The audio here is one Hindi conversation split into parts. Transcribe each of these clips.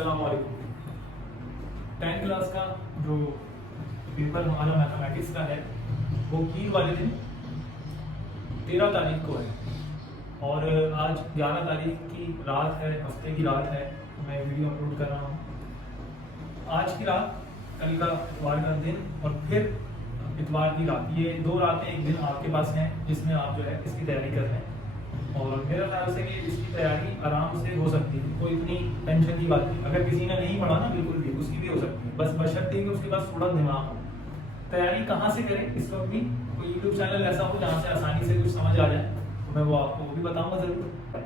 अस्सलाम वालेकुम। 10th क्लास का जो पेपर हमारा मैथमेटिक्स का है वो कील वाले दिन 13 तारीख को है और आज 11 तारीख की रात है, हफ्ते की रात है। मैं वीडियो अपलोड कर रहा हूँ। आज की रात, कल का इतवार का दिन और फिर इतवार की रात, ये 2 रातें एक दिन आपके पास हैं जिसमें आप जो है इसकी तैयारी कर रहे हैं। और मेरा ख्याल से कि इसकी तैयारी आराम से हो सकती है, कोई इतनी टेंशन की बात नहीं। अगर किसी ने नहीं पढ़ा ना बिल्कुल भी, उसकी भी हो सकती है, बस बशर्ते कि उसके पास थोड़ा दिमाग हो। तैयारी कहाँ से करें इस वक्त भी, कोई यूट्यूब चैनल ऐसा हो जहाँ से आसानी से कुछ समझ आ जाए तो मैं वो आपको वो भी बताऊँगा ज़रूर।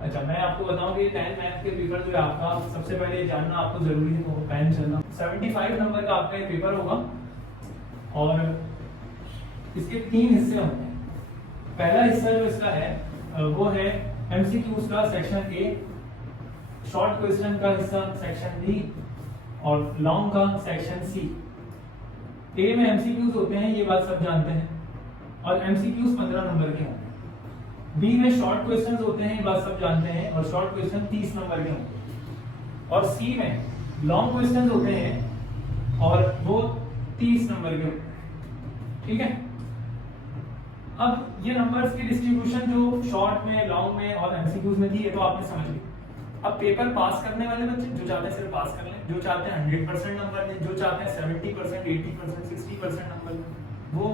अच्छा, मैं आपको बताऊँ कि 10th मैथ के पेपर जो है आपका, सबसे पहले जानना आपको ज़रूरी है वो पेन चलना। 75 नंबर का आपका ये पेपर होगा और इसके 3 हिस्से होंगे। पहला हिस्सा जो इसका है वो है एमसीक्यूज का सेक्शन ए, शॉर्ट क्वेश्चन का हिस्सा सेक्शन बी और लॉन्ग का सेक्शन सी। ए में एमसीक्यूज होते हैं, ये बात सब जानते हैं, और एमसीक्यूज 15 नंबर के होंगे। बी में शॉर्ट क्वेश्चंस होते हैं, ये बात सब जानते हैं, और शॉर्ट क्वेश्चन 30 नंबर के होंगे। और सी में लॉन्ग क्वेश्चंस होते हैं और वो 30 नंबर के होंगे। ठीक है, अब ये नंबर्स की डिस्ट्रीब्यूशन जो शॉर्ट में, लॉन्ग में और एमसीक्यूज में थी, ये तो आपने समझ ली। अब पेपर पास करने वाले बच्चे जो चाहते हैं सिर्फ पास कर लें, जो चाहते हैं 100% नंबर लें, जो चाहते हैं 70%, 80%, 60% नंबर लें, वो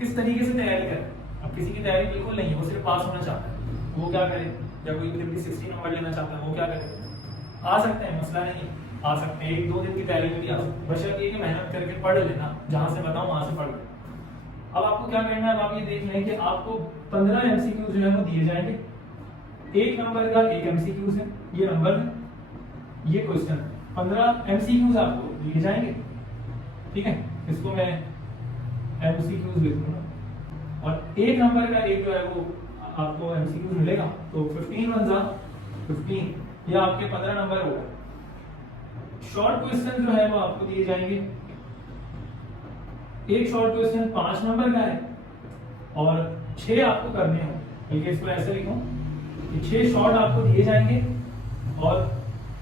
किस तरीके से तैयारी करें। अब किसी की तैयारी बिल्कुल नहीं है, वो सिर्फ पास होना चाहता है, वो क्या करे? या कोई 50-60 नंबर लेना चाहता है, वो क्या करे? आ सकते हैं, मसला नहीं, आ सकते हैं, 1-2 दिन की तैयारी में भी आ सकते हैं, बशर्ते कि मेहनत करके पढ़ लेना, जहाँ से बताऊँ वहां से पढ़ लेना। अब आपको क्या करना है, अब आप ये देख लें कि आपको 15 एमसीक्यू जो है वो दिए जाएंगे। 1 नंबर का 1 एमसीक्यूज है, ये नंबर है, ये क्वेश्चन है। 15 एमसीक्यूज आपको दिए जाएंगे। ठीक है, इसको मैं एमसीक्यूज लिख दूंगा और 1 नंबर का 1 जो है वो आपको एमसीक्यूज मिलेगा। तो 15 ये आपके 15 नंबर होगा। शॉर्ट क्वेश्चन जो है वो आपको दिए जाएंगे। एक शॉर्ट क्वेश्चन 5 नंबर का है और 6 आपको करने होंगे, बल्कि इसको ऐसे लिखो कि 6 शॉर्ट आपको दिए जाएंगे और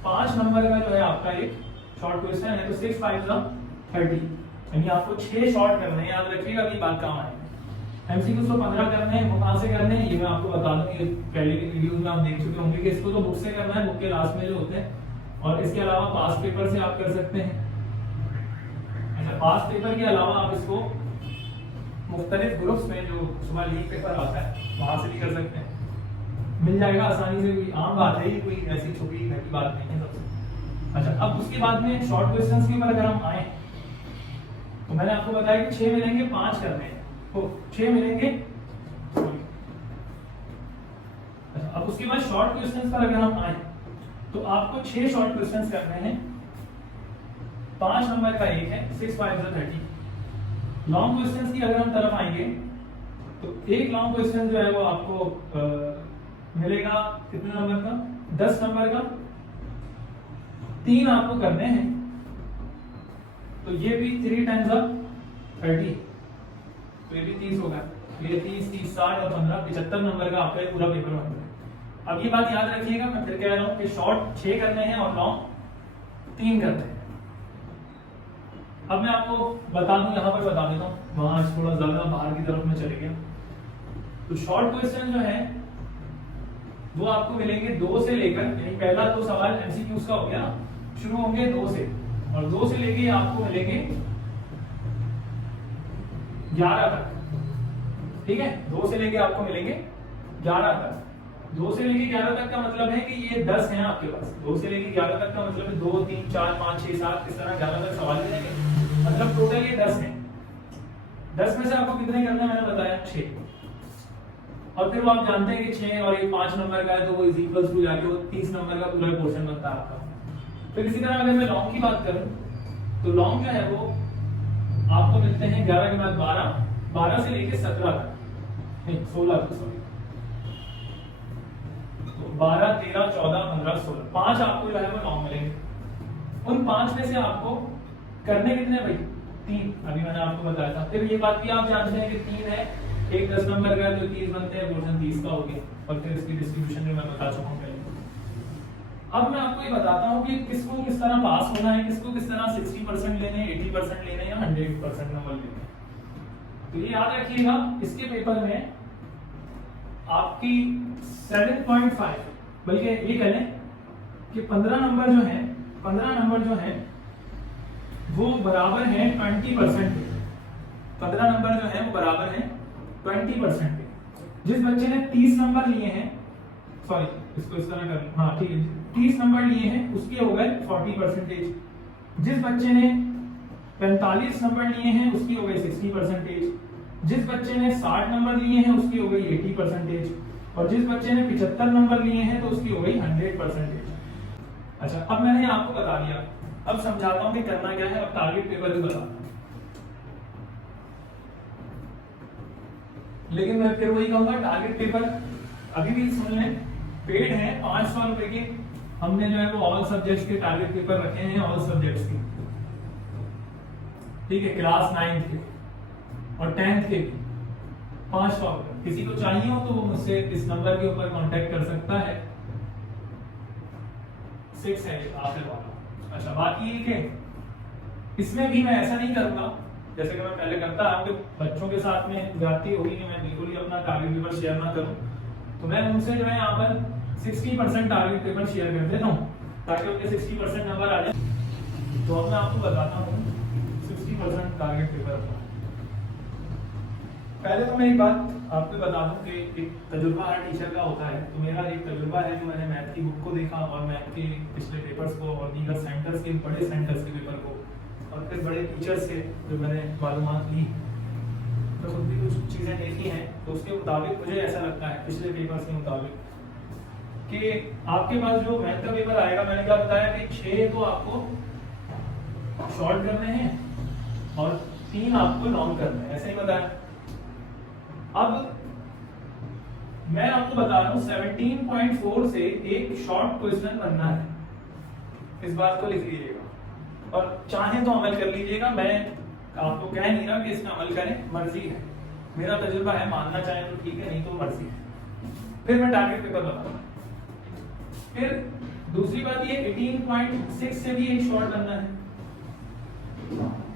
5 नंबर का जो है आपका एक शॉर्ट क्वेश्चन है। तो 6 5 30, यानी आपको 6 शॉर्ट करने हैं। याद रखिएगा ये बात काम आए। एमसीक्यू को 15 करने हैं, वो कहाँ से करने हैं ये मैं आपको बता दूं। ये पहले के वीडियोस में आप देख चुके होंगे कि इसको तो बुक से करना है, बुक के लास्ट में जो होते हैं, और इसके अलावा पास पेपर से आप कर सकते हैं। पास पेपर के अलावा आप इसको मुख्तलिफ ग्रुप्स में जो सुबह लीग पेपर आता है वहां से भी कर सकते हैं, मिल जाएगा आसानी से। कोई आम बात है, कोई ऐसी छुपी की बात नहीं है सबसे। अच्छा, अब उसके बाद में शॉर्ट क्वेश्चंस के ऊपर अगर हम आए तो मैंने आपको बताया कि 6 मिलेंगे, 5 करने हैं, तो 6 मिलेंगे। अच्छा, अब उसके बाद शॉर्ट क्वेश्चंस पर अगर हम आए तो आपको 6 शॉर्ट क्वेश्चंस करने हैं। 5 नंबर का 1 है, 6 5 30। लॉन्ग क्वेश्चंस की अगर हम तरफ आएंगे तो एक लॉन्ग क्वेश्चन जो है वो आपको मिलेगा कितने नंबर का? 10 नंबर का। 3 आपको करने हैं, तो ये भी 3 टाइम्स 30, तो ये भी 30 होगा। ये 30 30 60 और 15 75 नंबर का आपका पूरा पेपर बनता है। अब ये बात याद रखिएगा, मैं फिर कह रहा हूँ कि शॉर्ट 6 करने हैं और लॉन्ग 3 करने हैं। अब मैं आपको बता दूं, यहाँ पर बता देता हूँ, वहां थोड़ा ज्यादा बाहर की तरफ में चले गया। तो शॉर्ट क्वेश्चन जो है वो आपको मिलेंगे 2 से लेकर, यानी पहला 2 सवाल एमसीक्यूज का हो गया, शुरू होंगे 2 से, और 2 से लेके आपको मिलेंगे 11 तक। ठीक है, 2 से लेके आपको मिलेंगे 11 तक। 2 से लेके 11 तक का मतलब है कि ये 10 हैं आपके पास। 2 से लेके 11 तक का मतलब है 2 3 4 5 6 7 इस तरह 11 तक सवाल मिलेंगे, मतलब टोटल ये 10 हैं। 10 में से आपको कितने करना है मैंने बताया 6, और फिर वो आप जानते हैं कि 6 और ये 5 नंबर का है, तो वो इज इक्वल्स टू जाके वो 30 नंबर का पूरा पोर्शन बनता है आपका। फिर इसी तरह अगर मैं लॉन्ग की बात करूं तो लॉन्ग जो है वो आपको मिलते हैं 11 के बाद 12 से लेके 17 तक, नहीं 16 तक, सॉरी। तो 12 13 14 15 16 5 आपको जो है वो लॉन्ग मिलेंगे। उन 5 में से आपको करने कितने भाई? 3, अभी मैंने आपको बताया था। फिर ये बात भी आप जानते हैं कि 3 है, एक 10 नंबर का है तो 30 बनते हैं, पोर्शन 30 का हो गया, और फिर इसकी डिस्ट्रीब्यूशन जो मैं बता चुका हूं पहले। अब मैं आपको ये बताता हूँ कि किसको किस तरह पास होना है, किसको किस तरह 60% लेने हैं, 80% लेने हैं या 100% नंबर लेने हैं। तो ये याद रखिएगा, इसके पेपर में आपकी 7.5 बल्कि ये कह लें कि 15 नंबर जो है, 15 नंबर जो है वो बराबर है 20% के। 15 नंबर जो है वो बराबर है 20% के। जिस बच्चे ने 30 नंबर लिए हैं, सॉरी इसको इस तरह कर, हाँ ठीक है, 30 नंबर लिए हैं उसके हो गए 40%। जिस बच्चे ने 45 नंबर लिए हैं उसकी हो गई 60%। जिस बच्चे ने 60 नंबर लिए हैं उसकी हो गई 80%। और जिस बच्चे ने 75 नंबर लिए हैं तो उसकी हो गई 100%। अच्छा, अब मैंने आपको बता दिया, अब समझाता हूं कि करना क्या है। अब टारगेट पेपर भी बता, लेकिन मैं फिर वही कहूंगा, टारगेट पेपर अभी भी सुन लें, पेड है 500 रुपए के। हमने जो है वो ऑल सब्जेक्ट्स के टारगेट पेपर रखे हैं, ऑल सब्जेक्ट्स के, ठीक है, क्लास 9 के और 10th के 500 रुपए। किसी को चाहिए हो तो वो मुझसे इस नंबर के ऊपर कांटेक्ट कर सकता है। 6 है आखिर वाला। अच्छा, बाकी ये कि इसमें भी मैं ऐसा नहीं करूंगा जैसे कि मैं पहले करता रहा कि बच्चों के साथ में जाती होगी कि मैं बिल्कुल ही अपना टारगेट पेपर शेयर ना करूं। तो मैं उनसे जो है यहाँ पर 60% टारगेट पेपर शेयर कर देता हूँ ताकि उनके 60% नंबर आ जाए। तो अब मैं आपको बताता हूँ 60% टारगेट पेपर अपना। पहले तो मैं एक बात आपको बता दूं कि एक तजुर्बा हर टीचर का होता है। तो मेरा एक तजुर्बा है जो मैंने मैथ की बुक को देखा और मैथ के पिछले पेपर्स को और दीगर सेंटर्स के, बड़े सेंटर्स के पेपर को, और फिर बड़े टीचर से जो मैंने मालूमात ली, तो खुद भी कुछ चीज़ें देखी हैं। तो उसके मुताबिक मुझे ऐसा लगता है, पिछले पेपर्स के मुताबिक, कि आपके पास जो मैथ का पेपर आएगा, मैंने क्या बताया कि 6 तो आपको शॉर्ट करने हैं और 3 आपको लॉन्ग करने हैं, ऐसे ही बताया। अब मैं आपको बता रहा हूं 17.4 से एक शॉर्ट क्वेश्चन बनना है, इस बात को लिख लीजिएगा और चाहे तो अमल कर लीजिएगा। मैं आपको कह नहीं रहा कि इसमें अमल करें, मर्जी है, मेरा तजुर्बा है, मानना चाहे तो ठीक है, नहीं तो मर्जी है। फिर मैं टारगेट पेपर बताऊंगा। फिर दूसरी बात ये 18.6 से भी एक शॉर्ट बनना है,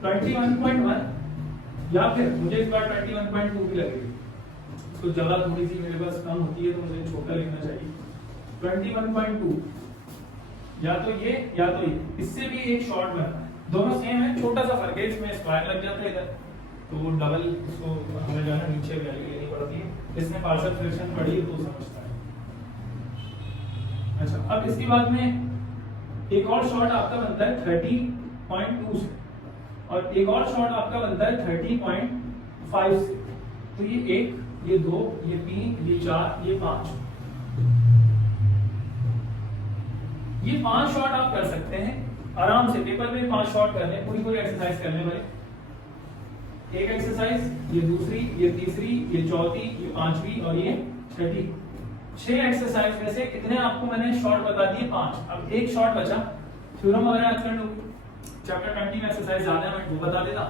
21.1 या फिर मुझे इस बार 21.2 भी लगेगी, तो जगह थोड़ी सी मेरे पास कम होती है तो मुझे छोटा लिखना चाहिए। 21.2 या तो ये या तो ये, इससे भी एक शॉर्ट बनना है। दोनों सेम है, छोटा सा फर्क है, इसमें स्क्वायर लग जाता है इधर, तो वो डबल इसको हमें जो है नीचे वैल्यू लेनी पड़ती है। इसने पार्शियल फ्रैक्शन पढ़ी तो समझता है। अच्छा, अब इसके बाद में एक और शॉर्ट आपका बनता है 30.2 से और एक और शॉर्ट आपका बनता है 30.5 से। तो ये 1, ये 2, ये 3, ये 4, ये 5, ये 5 शॉट आप कर सकते हैं आराम से। पेपर में 5 शॉट करने, पूरी एक्सरसाइज करने वाले। एक एक्सरसाइज, ये दूसरी, ये तीसरी, ये चौथी, ये 5वीं और ये 6ठी। 6 एक्सरसाइज में से कितने आपको मैंने शॉट बता दिए? 5। अब एक शॉट बचा, थ्योरम वगैरह आज कर लूंगी। चैप्टर 20 में एक्सरसाइज ज्यादा है, मैं वो बता देता।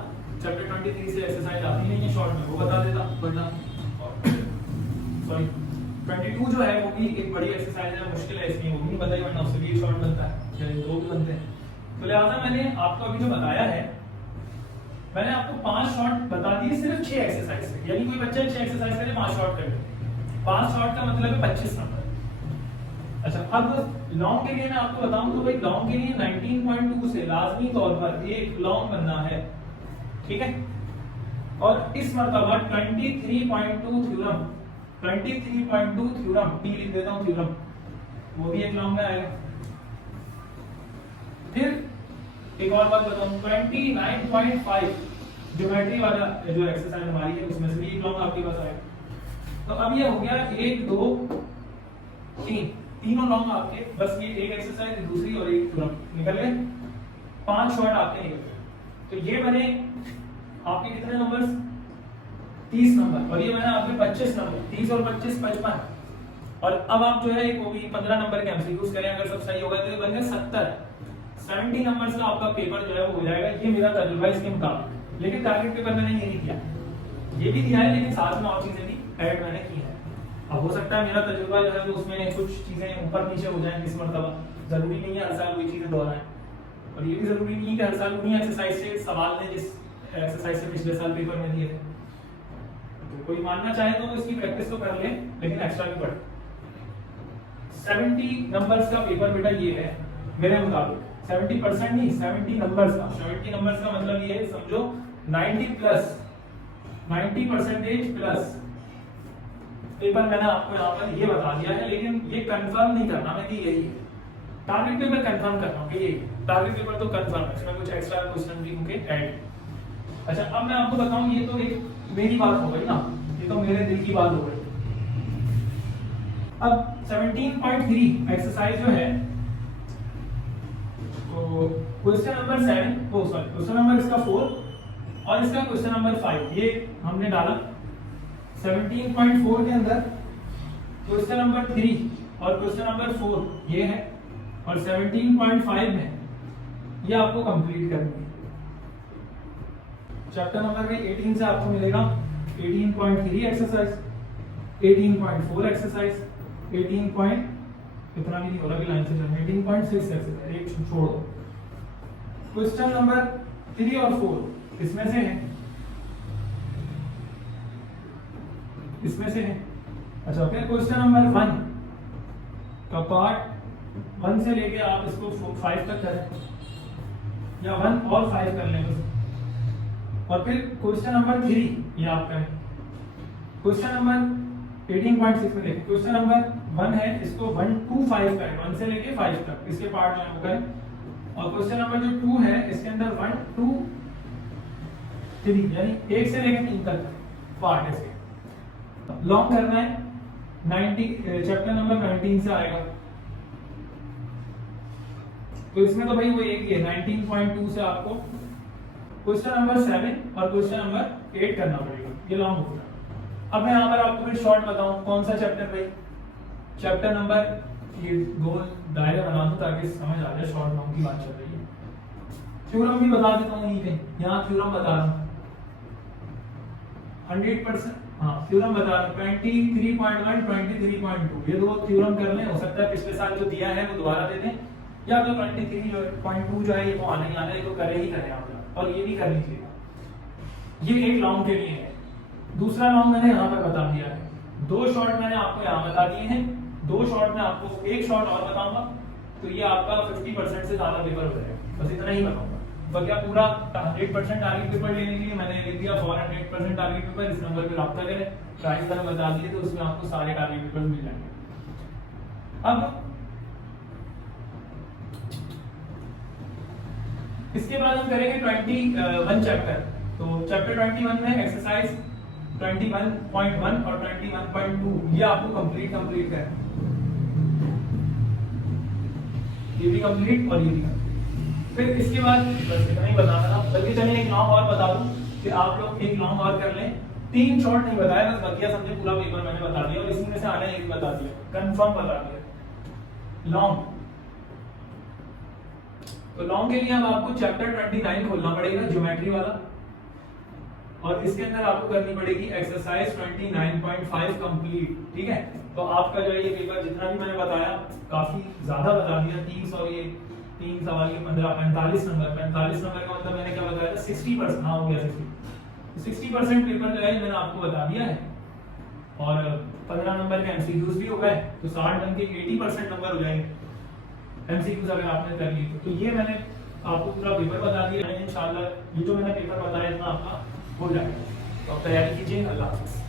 चैप्टर 23 से एक्सरसाइज आती नहीं है शॉर्ट में, वो बता देता, वरना सॉरी 22 जो है वो भी एक बड़ी एक्सरसाइज है, मुश्किल है इसमें, वो भी बताइए, वरना उससे भी शॉर्ट बनता है, या 2 भी बनते हैं। तो लिहाजा मैंने आपको अभी जो बताया है, मैंने आपको 5 शॉट बता दिए सिर्फ 6 एक्सरसाइज से। यानी कोई बच्चा 6 एक्सरसाइज करे, 5 शॉट करे, 5 शॉट का मतलब है 25 नंबर। अच्छा, अब लॉन्ग के लिए मैं आपको बताऊं तो भाई लॉन्ग के लिए 19.2 से लाजमी तौर पर एक लॉन्ग बनना है, ठीक है। और इस मर्तबा 23.2 थ्योरम, 23.2 थ्योरम, टी लिख देता हूं थ्योरम, वो भी एक लॉन्ग में आएगा। फिर एक और बात बताऊं, 29.5 ज्योमेट्री वाला जो एक्सरसाइज हमारी है उसमें से भी एक लॉन्ग आपके पास आएगा। तो अब ये हो गया 1 2 3, तीनों लॉन्ग आपके, बस ये एक एक्सरसाइज, दूसरी और एक थ्योरम निकल गए। 5 शॉट आपके निकल गए। तो ये बने आपके कितने नंबर्स? 30 नंबर। और ये मैंने आपके 25 नंबर, 30 और 25 55। और अब आप जो है एक वो भी 15 नंबर के एमसीक्यूज करें, अगर सब सही होगा तो ये बन गए 70 नंबर्स का आपका पेपर जो है वो हो जाएगा। ये मेरा तजुर्बा इसके मुताबिक। लेकिन टारगेट पेपर मैंने ये नहीं किया, ये भी दिया है लेकिन साथ में और चीजें भी ऐड मैंने की है। अब हो सकता है मेरा तजुर्बा जो है वो उसमें कुछ चीजें ऊपर नीचे हो जाए इस मर्तबा, जरूरी नहीं है हर साल वही चीजें दोहराएं, और ये भी जरूरी नहीं है कि हर साल उन्हीं एक्सरसाइज से सवाल लें जिस एक्सरसाइज से पिछले साल पेपर में दिए थे। तो कोई मानना चाहे तो इसकी प्रैक्टिस तो कर ले, लेकिन एक्स्ट्रा भी पढ़े। 70 नंबर्स का पेपर बेटा ये है मेरे मुताबिक, 70% नहीं 70 नंबर्स का। 70 नंबर्स का मतलब ये है समझो 90% प्लस पेपर मैंने आपको यहाँ पर ये बता दिया है, लेकिन ये कंफर्म नहीं करना मैं कि यही है टारगेट पेपर। कंफर्म करना कि ये टारगेट पेपर तो कंफर्म है, इसमें कुछ एक्स्ट्रा क्वेश्चन भी होंगे ऐड। अच्छा अब मैं आपको बताऊं, ये तो एक मेरी बात हो गई ना, ये तो मेरे दिल की बात हो गई। अब 17.3 एक्सरसाइज जो है, तो क्वेश्चन नंबर 7 क्वेश्चन नंबर इसका 4 और इसका क्वेश्चन नंबर 5 ये हमने डाला। 17.4 के अंदर क्वेश्चन नंबर 3 और क्वेश्चन नंबर 4 ये है, और 17.5 में ये आपको कंप्लीट करनी है। चैप्टर नंबर में 18 से आपको मिलेगा 18.3 एक्सरसाइज, 18.4 एक्सरसाइज, 18. इतना भी नहीं हो रहा कि लाइन से चलना, 18.6 एक्सरसाइज एक छोड़ो। क्वेश्चन नंबर 3 और 4 इसमें से है, इसमें से है। अच्छा फिर क्वेश्चन नंबर 1 का पार्ट 1 से लेके आप इसको 5 तक करें, या 1 और 5 कर लें बस। और फिर क्वेश्चन नंबर 3 ये आपका है। क्वेश्चन नंबर 18.6 में देखिए, क्वेश्चन नंबर 1 है, इसको 1 to 5 करें, 1 से लेके 5 तक इसके पार्ट जो है वो करें। और क्वेश्चन नंबर जो 2 है इसके अंदर 1 to 3 यानी 1 से लेकर 3 तक पार्ट इसके। लॉन्ग करना है 90 चैप्टर नंबर 19 से आएगा, तो इसमें तो भाई वो एक ही है 19.2 से आपको क्वेश्चन नंबर 7 और क्वेश्चन नंबर 8 करना पड़ेगा, ये लॉन्ग होगा। अब मैं यहाँ पर आपको फिर शॉर्ट बताऊं कौन सा चैप्टर भाई, चैप्टर नंबर, ये गोल दायरा बना दूं ताकि समझ आ जाए शॉर्ट लॉन्ग की बात चल रही है। थ्योरम भी बता देता हूँ, यहीं पे यहाँ थ्योरम बता रहा हूँ 100%। हाँ थ्योरम बता रहा हूँ 23.1 23.2 ये दो थ्योरम कर लें, हो सकता है पिछले साल जो दिया है वो दोबारा दे दें, या तो 23.2 जो है ये तो आना ही आना है, ये तो करे ही करें आप लोग, और ये भी कर लीजिएगा। ये एक लॉन्ग के लिए है। दूसरा लॉन्ग मैंने यहाँ पर बता दिया है, 2 शॉर्ट मैंने आपको यहाँ बता दिए हैं, 2 शॉर्ट में आपको एक शॉर्ट और बताऊंगा, तो ये आपका 50% से ज्यादा पेपर हो जाएगा, बस इतना ही बताऊंगा। बाकी आप पूरा 100% टारगेट पेपर लेने के लिए मैंने लिख दिया फॉर 100% टारगेट पेपर, इस नंबर पे रब्ता करें, प्राइस मैंने बता दिए, तो उसमें आपको सारे टारगेट पेपर मिल जाएंगे। अब इसके बाद हम करेंगे 21 चैप्टर। तो चैप्टर 21 में एक्सरसाइज 21.1 और 21.2 ये आपको कंप्लीट करें, ये भी कंप्लीट और ये भी कंप्लीट। फिर इसके बाद बस इतना ही बताना था, बल्कि चलिए एक लॉन्ग और बता दूं कि आप लोग एक लॉन्ग और कर लें। 3 शॉर्ट नहीं बताया, बस बकिया समझे पूरा पेपर मैंने बता दिया, और इसी में से आने ये भी बता दिया, कंफर्म बता दिया। लॉन्ग, तो लॉन्ग के लिए अब आपको चैप्टर 29 खोलना पड़ेगा, ज्योमेट्री वाला, और इसके अंदर आपको करनी पड़ेगी एक्सरसाइज 29.5 कंप्लीट। ठीक है, तो आपका जो है ये पेपर जितना भी मैंने बताया काफी ज्यादा बता दिया, 3 सवाल के 45 नंबर। 45 नंबर का मतलब मैंने क्या बताया था, 60%। हाँ हो गया 60% पेपर जो है मैंने आपको बता दिया है, और 15 नंबर के एमसीक्यूज भी हो गए, तो 60 बन के 80% नंबर हो जाएंगे एमसीक्यूज अगर आपने कर लिए तो। ये मैंने आपको पूरा पेपर बता दिया है, इंशाल्लाह ये जो मैंने पेपर बताया इतना आपका हो जाएगा, तो आप तैयारी कीजिए। अल्लाह हाफिज़।